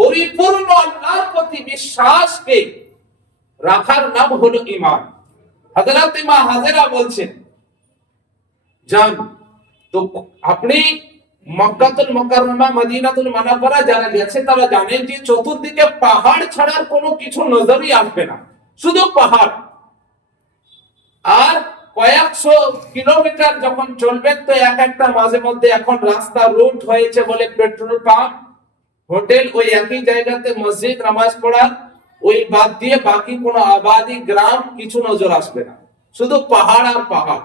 পরিপূর্ণ আল্লাহর প্রতি বিশ্বাসকে রাখার নাম হলো ইমান হযরত মা হাজেরা বলছেন যান তো আপনি মক্কাতুল মুকাররমা, মদিনাতুল মুনাওয়ারা যারা গেছে, তারা জানেন যে চতুর্দিকে পাহাড় ছাড়ার কোনো কিছু নজরই আসবে না। শুধু পাহাড়। আর কয়েকশো কিলোমিটার যখন চলবেন, তো এক একটা মাঝে মধ্যে এখন রাস্তা রুট হয়েছে বলে পেট্রোল পাম্প হোটেল ওই একই জায়গাতে মসজিদ, নামাজ পড়ার ওই বাদ দিয়ে বাকি কোনো আবাদি গ্রাম কিছু নজর আসবে না। শুধু পাহাড় আর পাহাড়।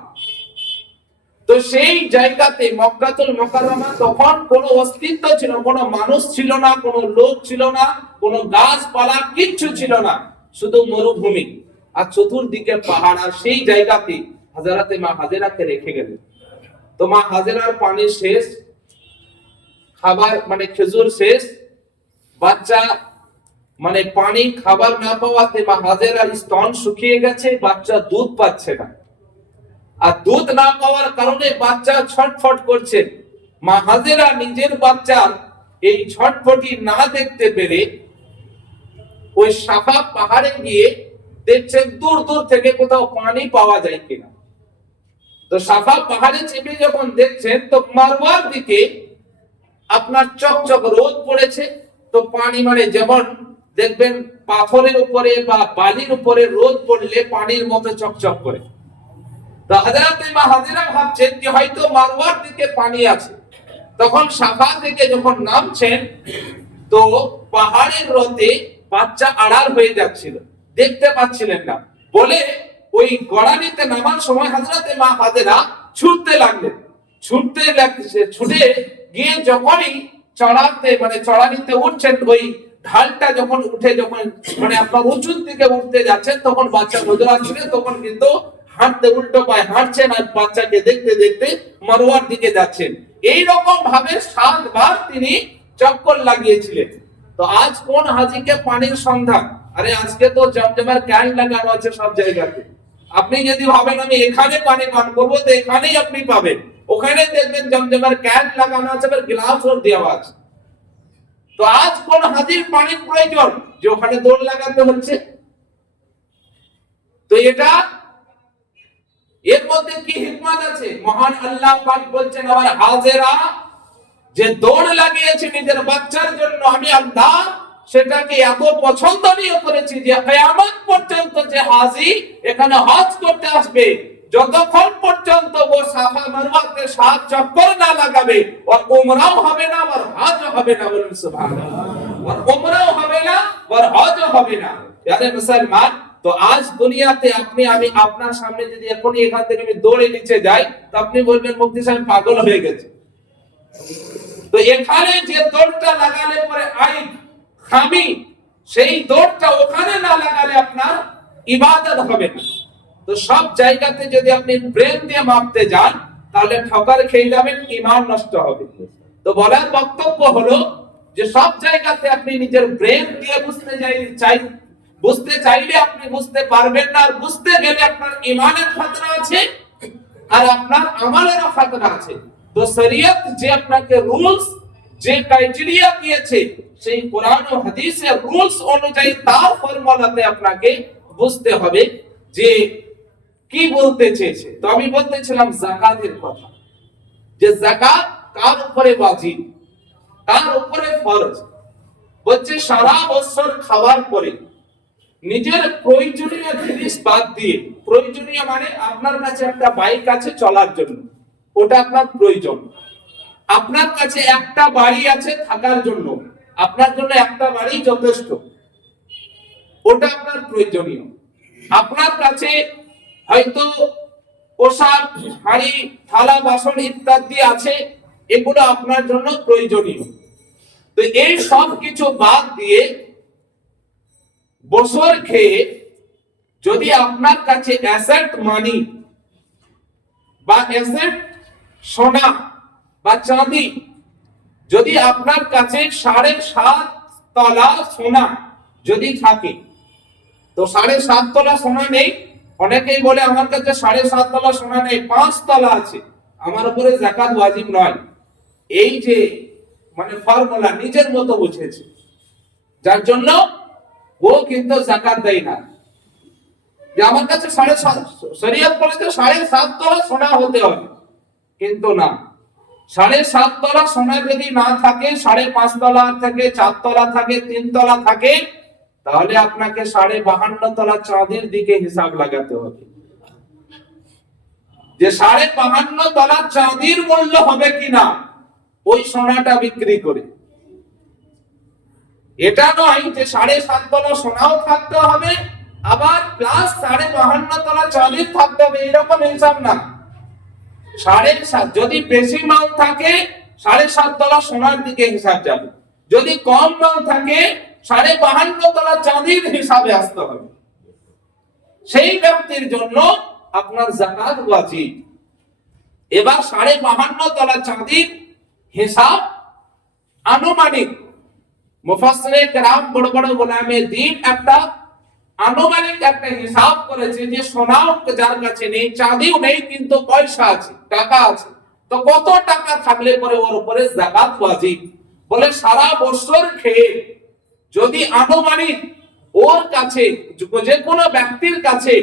তো সেই জায়গাতে মক্কাতুল মোকাররমা তখন কোনো অস্তিত্ব ছিল কোনো মানুষ ছিল না, কোনো লোক ছিল না, কোনো গাছপালা কিচ্ছু ছিল না, শুধু মরুভূমি। আর চতুর্দিকে পাহাড়, আর সেই জায়গাতে হাজারাতে মা হাজেরাকে রেখে গেলেন তো মা হাজেরার পানি শেষ, খাবার মানে খেজুর শেষ বাচ্চা মানে পানি, খাবার না পাওয়াতে মা হাজেরার স্তন শুকিয়ে গেছে, বাচ্চা দুধ পাচ্ছে না। আর দুধ না পাওয়ার কারণে বাচ্চা ছটফট করছে। মা হাজেরা নিজের বাচ্চার এই ছটফটি না দেখতে পেরে ওই সাফা পাহাড়ে গিয়ে দেখছেন দূর দূর থেকে কোথাও পানি পাওয়া যায় কিনা। তো সাফা পাহাড়ে চেপে যখন দেখছেন, তো মারওয়ার দিকে আপনার চকচক রোদ পড়েছে। তো পানি মানে যেমন দেখবেন পাথরের উপরে বা বালির উপরে রোদ পড়লে পানির মতো চকচক করে। তো হাজারাত মা হাজিরা ভাবছেন যে হয়তো মারওয়ার দিকে পানি আছে। তখন সাফা থেকে যখন নামছেন, তো পাহাড়ের রোদে বাচ্চা আড়াল হয়ে যাচ্ছিল। দেখতে পাচ্ছিলেন না। বলে ওই গড়ানিতে নামার সময় হাজরাতে মা হাজেরা ছুটতে লাগলেন। ছুটতে লাগছে, ছুটে গিয়ে যখনই চড়াতে মানে চড়ানিতে উঠছেন, ওই ঢালটা যখন উঠে যখন মানে আপনার উঁচুর দিকে উঠতে যাচ্ছেন, তখন বাচ্চা নজর আসছে তখন কিন্তু হাঁটতে, উল্টো পায়ে হাঁটছেন আর বাচ্চাকে দেখতে দেখতে মরোয়ার দিকে যাচ্ছেন। এই রকম ভাবে সাতবার তিনি চক্কর লাগিয়েছিলেন। তো আজ কোন হাজিকে পানির সন্ধান? আরে আজকে তো জমজমের ক্যান লাগানো আছে সব জায়গাতে। আপনি যদি ভাবেন আমি এখানে পানি পান করব, তো এখানেই আপনি পাবেন। ওখানে দেখবেন জমজমের ক্যান লাগানো আছে, আবার গ্লাস ওর দেওয়া আছে। তো আজ কোন হাজির পানির প্রয়োজন যে ওখানে দৌড় লাগাতে হচ্ছে। তো এটা এর মধ্যে কি হিকমত আছে? মহান আল্লাহ পাক বলছেন আবার হাজেরা যে দৌড় লাগিয়েছে নিজের বাচ্চার জন্য, আমি আল্লাহ সেটাকে এত পছন্দনীয় করেছি যে কিয়ামত পর্যন্ত যে হাজি এখানে হজ করতে আসবে যতক্ষণ পর্যন্ত ও সাফা মারওয়াতে সাত চক্কর না লাগাবে, ওর উমরাও হবে না, ওর হজ হবে না বলুন সুবহানাল্লাহ। ওর উমরাও হবে না, ওর হজ হবে না। यारे মুসলমান, তো আজ দুনিয়াতে আপনি, আমি আপনার সামনে যদি এখনই এখান থেকে আমি দৌড়ে নিচে যাই, তো আপনি বলবেন, মুফতি সাহেব, পাগল হয়ে গেছে। তো এখানে যে দৌড়টা লাগালে পরে আইন, খামি, সেই দৌড়টা ওখানে না লাগালে আপনার ইবাদত হবে না। তো সব জায়গাতে যদি আপনি ব্রেন দিয়ে মাপতে যান, তাহলে ঠকার খেয়ে যাবেন, ইমান নষ্ট হবে। তো বলার বক্তব্য হলো যে সব জায়গাতে আপনি নিজের ব্রেন দিয়ে বুঝতে চাই বুঝতে চাইলে আপনি বুঝতে পারবেন না, আর বুঝতে গেলে আপনার ইমানের খাতরা আছে, আর আপনার আমালেরও খাতরা আছে। তো শরীয়ত যে আপনাকে রুলস, যে ক্রাইটেরিয়া দিয়েছে, সেই কোরআন ও হাদিসের রুলস অনুযায়ী তার ফর্মুলাতে আপনাকে বুঝতে হবে যে কি বলতে চেয়েছে? তো আমি বলতেছিলাম জাকাতের কথা। যে জাকাত কার উপরে ওয়াজিব কার উপরে ফরজ? বলছে, সারা বছর খাওয়ার পরে নিজের প্রয়োজনীয় জিনিস বাদ দিয়ে, প্রয়োজনীয় মানে আপনার কাছে একটা বাইক আছে চলার জন্য। ওটা আপনার প্রয়োজন। আপনার কাছে একটা বাড়ি আছে থাকার জন্য। আপনার জন্য একটা বাড়ি যথেষ্ট। ওটা আপনার প্রয়োজনীয়। আপনার কাছে হয়তো পোশাক হাড়ি থালা, বাসন ইত্যাদি আছে, এগুলো আপনার জন্য প্রয়োজনীয়। তো এই সব কিছু বাদ দিয়ে বছর খেয়ে যদি আপনার কাছে অ্যাসেট মানি বা অ্যাসেট সোনা বা চাঁদি, যদি আপনার কাছে সাড়ে সাত তলা সোনা যদি থাকে, তো সাড়ে সাত তলা সোনা নেই অনেকেই বলে, আমার কাছে সাড়ে সাত তলা সোনা নেই, পাঁচ তলা আছে। আমার উপরে জাকাত ওয়াজিব নয়। এই যে মানে ফর্মুলা নিজের মতো বুঝেছে। যার জন্য ও কিন্তু জাকাত দেয় না। যে আমার কাছে সাড়ে সাত, শরীয়ত বলেছে সাড়ে সাত তলা সোনা হতে হবে। কিন্তু না। সাড়ে সাত তলা সোনা যদি না থাকে, সাড়ে পাঁচ তলা থেকে চার তলা থাকে, তিন তলা থাকে তাহলে আপনাকে সাড়ে বাহান্ন তলা চাঁদের দিকে হিসাব লাগাতে হবে। যে সাড়ে বাহান্ন তলা চাঁদির মূল্য হবে কিনা, ওই সোনাটা বিক্রি করে। এটা নয় যে সাড়ে সাত তলা সোনাও থাকতে হবে, আবার প্লাস সাড়ে বাহান্ন তলা চাঁদির থাকতে হবে, এরকম হিসাব না। সাড়ে সাত, যদি বেশি মাল থাকে, সাড়ে সাত তলা সোনার দিকে হিসাব যাবে। যদি কম মাল থাকে সাড়ে বাহান্ন তলা চাঁদির হিসাবে আসতে হবে। সেই ব্যক্তির জন্য আপনার জাকাত ওয়াজিব। এবার সাড়ে বাহান্ন তলা চাঁদির হিসাব আনুমানিক। মুফাসসিরে কেরাম বড় বড় গোলামে দিন একটা আনুমানিক একটা হিসাব করেছে যে সোনাও যার কাছে নেই, চাঁদিও নেই, কিন্তু পয়সা আছে, টাকা আছে। তো কত টাকা থাকলে পরে ওর উপরে জাকাত ওয়াজিব? বলে সারা বছর খেয়ে যদি আনুমানিক ওর কাছে, যে কোনো ব্যক্তির কাছে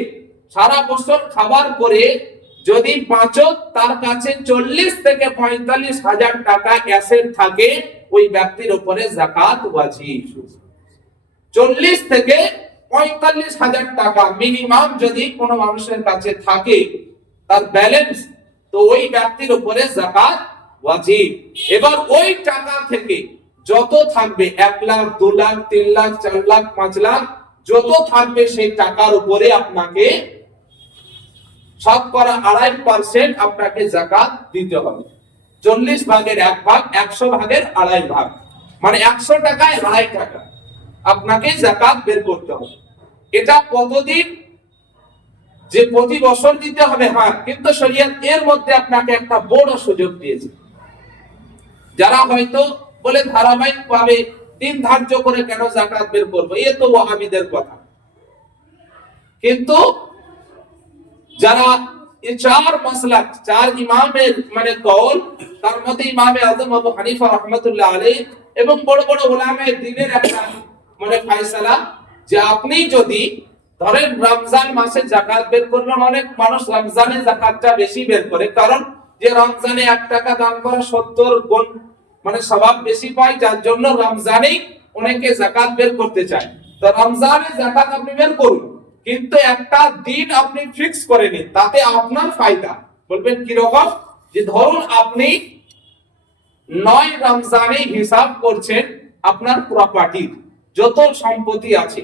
সারা বছর খাবার করে, যদি পাঁচক তার কাছে চল্লিশ থেকে পঁয়তাল্লিশ হাজার টাকা অ্যাসেট থাকে, ওই ব্যক্তির উপরে জাকাত ওয়াজিব। চল্লিশ থেকে পঁয়তাল্লিশ হাজার টাকা মিনিমাম যদি কোনো মানুষের কাছে থাকে, তার ব্যালেন্স, তো ওই ব্যক্তির উপরে জাকাত ওয়াজিব। এবার ওই টাকা থেকে যত থাকবে এক লাখ, দু লাখ, তিন লাখ, চার লাখ, পাঁচ লাখ, যত থাকবে সেই টাকার উপরে আপনাকে শতকরা আড়াই পার্সেন্ট আপনাকে জাকাত দিতে হবে। চল্লিশ ভাগের এক ভাগ, একশো ভাগের আড়াই ভাগ। মানে একশো টাকায় আড়াই টাকা আপনাকে জাকাত বের করতে হবে। এটা কতদিন? যে প্রতি বছর দিতে হবে হ্যাঁ কিন্তু শরীয়ত এর মধ্যে আপনাকে একটা বড় সুযোগ দিয়েছে। যারা হয়তো বলে ধারাবাহিক ভাবে দিন ধার্য করে কেন জাকাত বের করব? এ তো ওয়াহাবিদের কথা। কিন্তু যারা এই চার চার ইমামের মানে কওল, তার মধ্যে ইমামে আজম আবু হানিফা রহমতুল্লাহ আলী এবং বড় বড় ওলামে দিনের একটা মানে যে আপনি যদি ধরেন রমজান মাসে জাকাত বের করবেন, অনেক মানুষ রমজানে জাকাতটা বেশি বের করে। কারণ যে রমজানে এক টাকা দান করা সত্তর গুণ মানে স্বভাব বেশি পায়, যার জন্য রমজানেই অনেকে জাকাত বের করতে চায়। তো রমজানে জাকাত আপনি বের করুন, কিন্তু একটা দিন আপনি ফিক্স করে নিন, তাতে আপনার ফায়দা। বলবেন, কি রকম? যে ধরুন আপনি নয় রমজানে হিসাব করছেন আপনার প্রপার্টির যত সম্পত্তি আছে।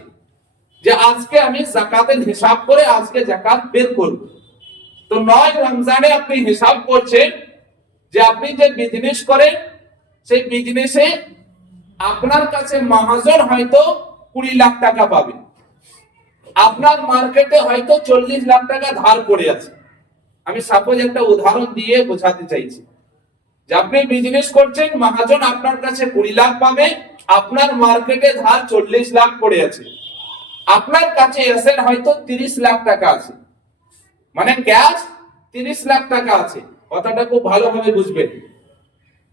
যে আজকে আমি জাকাতের হিসাব করে আজকে জাকাত বের করব। তো নয় রমজানে আপনি হিসাব করছেন যে আপনি যে বিজনেস করেন সেই বিজনেসে আপনার কাছে মহাজন হয়তো কুড়ি লাখ টাকা পাবে। আপনার মার্কেটে হয়তো চল্লিশ লাখ টাকা ধার পড়ে আছে। আমি সাপোজ একটা উদাহরণ দিয়ে বোঝাতে চাইছি। যে আপনি বিজনেস করছেন, মহাজন আপনার কাছে কুড়ি লাখ পাবে, আপনার মার্কেটে ধার চল্লিশ লাখ পড়ে আছে। আপনার কাছে অ্যাসেট হয়তো তিরিশ লাখ টাকা আছে। মানে ক্যাশ তিরিশ লাখ টাকা আছে। কথাটা খুব ভালোভাবে বুঝবেন।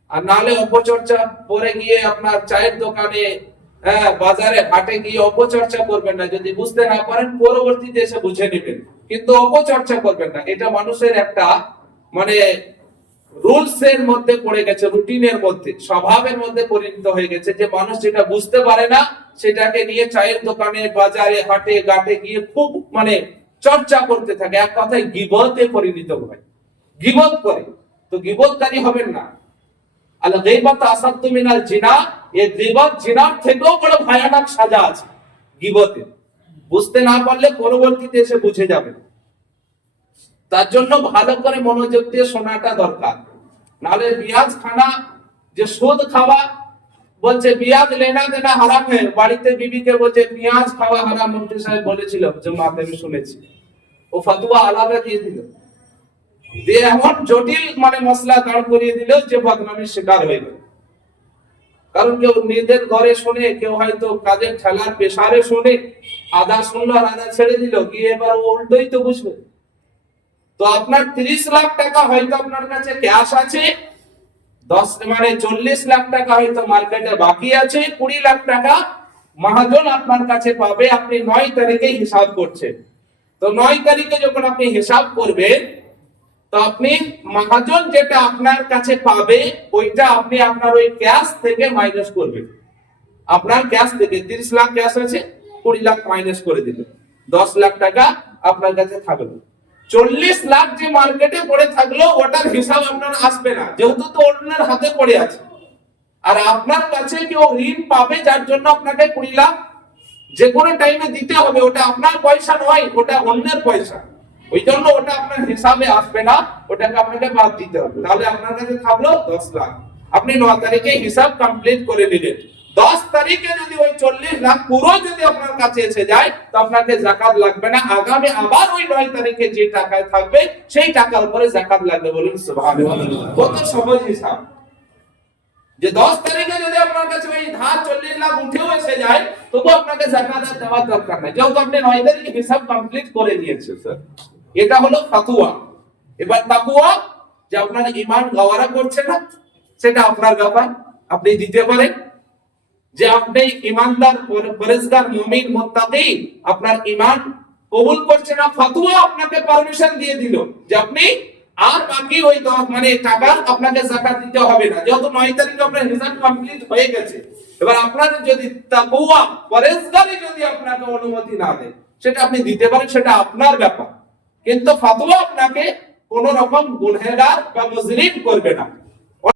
আর নাহলে অপচর্চা পরে গিয়ে আপনার চায়ের দোকানে হ্যাঁ বাজারে, হাটে গিয়ে অপচর্চা করবেন না। যদি বুঝতে না পারেন, পরবর্তীতে এসে বুঝে নেবেন। কিন্তু অপচর্চা করবেন না। এটা মানুষের একটা মানে রুলস এর মধ্যে পড়ে গেছে, রুটিনের মধ্যে, স্বভাবের মধ্যে পরিণত হয়ে গেছে যে মানুষ যেটা বুঝতে পারে না, সেটাকে নিয়ে চায়ের দোকানে, বাজারে, হাটে, ঘাটে গিয়ে খুব মানে চর্চা করতে থাকে। এক কথায় গিবতে পরিণত হয়। গিবত করে। তো গিবতকারী হবেন না। আল গীবাত আসাদ্দু মিনাল জিনা জিনার থেকেও বড় ভয়ানক সাজা আছে। বুঝতে না পারলে পরবর্তীতে এসে বুঝে যাবে। তার জন্য ভালো করে মনোযোগ দিয়ে শোনাটা দরকার। নাহলে বিয়াজ খানা, যে সুদ খাওয়া, বলছে বিয়াজ লেনা দেনা হারাম বাড়িতে বিবিকে বলছে পেঁয়াজ খাওয়া হারাম। মন্ত্রী সাহেব বলেছিল যে মাতে আমি শুনেছি। ও ফতুয়া আলাদা দিয়ে দিল। দিয়ে এমন জটিল মানে মশলা দাঁড় করিয়ে দিল যে বদনামের শিকার হয়ে গেল কারণ কেউ ঘরে শোনে, কেউ হয়তো কাজের ঠেলার পেশারে শোনে আদা শুনলো আর আদা ছেড়ে দিল, গিয়ে এবার ও উল্টোই তো বুঝবে তো আপনার লাখ টাকা হয়তো আপনার কাছে ক্যাশ আছে, দশ মানে চল্লিশ লাখ টাকা হয়তো মার্কেটে বাকি আছে, কুড়ি লাখ টাকা মহাজন আপনার কাছে পাবে, আপনি নয় তারিখে হিসাব করছেন। তো নয় তারিখে যখন আপনি হিসাব করবেন তো আপনি মহাজন যেটা আপনার কাছে পাবে, ওইটা আপনি আপনার ওই ক্যাশ থেকে মাইনাস করবেন। আপনার ক্যাশ থেকে তিরিশ লাখ ক্যাশ আছে, কুড়ি লাখ মাইনাস করে দিবেন। দশ লাখ টাকা আপনার কাছে থাকবে। চল্লিশ লাখ যে মার্কেটে পড়ে থাকল ওটার হিসাব আপনার আসবে না, যেহেতু তো অন্যের হাতে পড়ে আছে। আর আপনার কাছে কেউ ঋণ পাবে, যার জন্য আপনাকে কুড়ি লাখ যে কোনো টাইমে দিতে হবে। ওটা আপনার পয়সা নয়, ওটা অন্যের পয়সা। ওই জন্য ওটা আপনার হিসাবে আসবে না, ওটাকে আপনাকে বাদ দিতে হবে। তাহলে আপনার কাছে থাকল দশ লাখ। আপনি ন তারিখে হিসাব কমপ্লিট করে নিলেন। দশ তারিখে যদি ওই চল্লিশ লাখ পুরো যদি আপনার কাছে এসে যায়, তো আপনাকে জাকাত লাগবে না। আগামী আবার ওই নয় তারিখে যে টাকায় থাকবে, সেই টাকার উপরে জাকাত লাগবে বলুন কত সহজ হিসাব। যে দশ তারিখে যদি আপনার কাছে ওই ধার চল্লিশ লাখ উঠেও এসে যায়, তবু আপনাকে জাকাত দেওয়ার দরকার নাই। যেহেতু আপনি নয় তারিখে হিসাব কমপ্লিট করে দিয়েছে স্যার এটা হলো ফাতুয়া এবার তাকুয়া যে আপনার ইমান গাওয়ারা করছে না, সেটা আপনার ব্যাপার। আপনি দিতে পারেন। যে আপনি ইমানদার পরেজগার, মুমিন, মুত্তাকি, আপনার ইমান কবুল করছে না ফাতুয়া আপনাকে পারমিশন দিয়ে দিল যে আপনি আর বাকি ওই দশ মানে টাকা আপনাকে জাকাত দিতে হবে না। যেহেতু নয় তারিখে আপনার হিসাব কমপ্লিট হয়ে গেছে। এবার আপনার যদি তাকুয়া পরেজগারি যদি আপনাকে অনুমতি না দেয়, সেটা আপনি দিতে পারেন, সেটা আপনার ব্যাপার। কিন্তু ফাতোয়া আপনাকে কোন রকম গুনহেগার বা মুজরিম করবে না।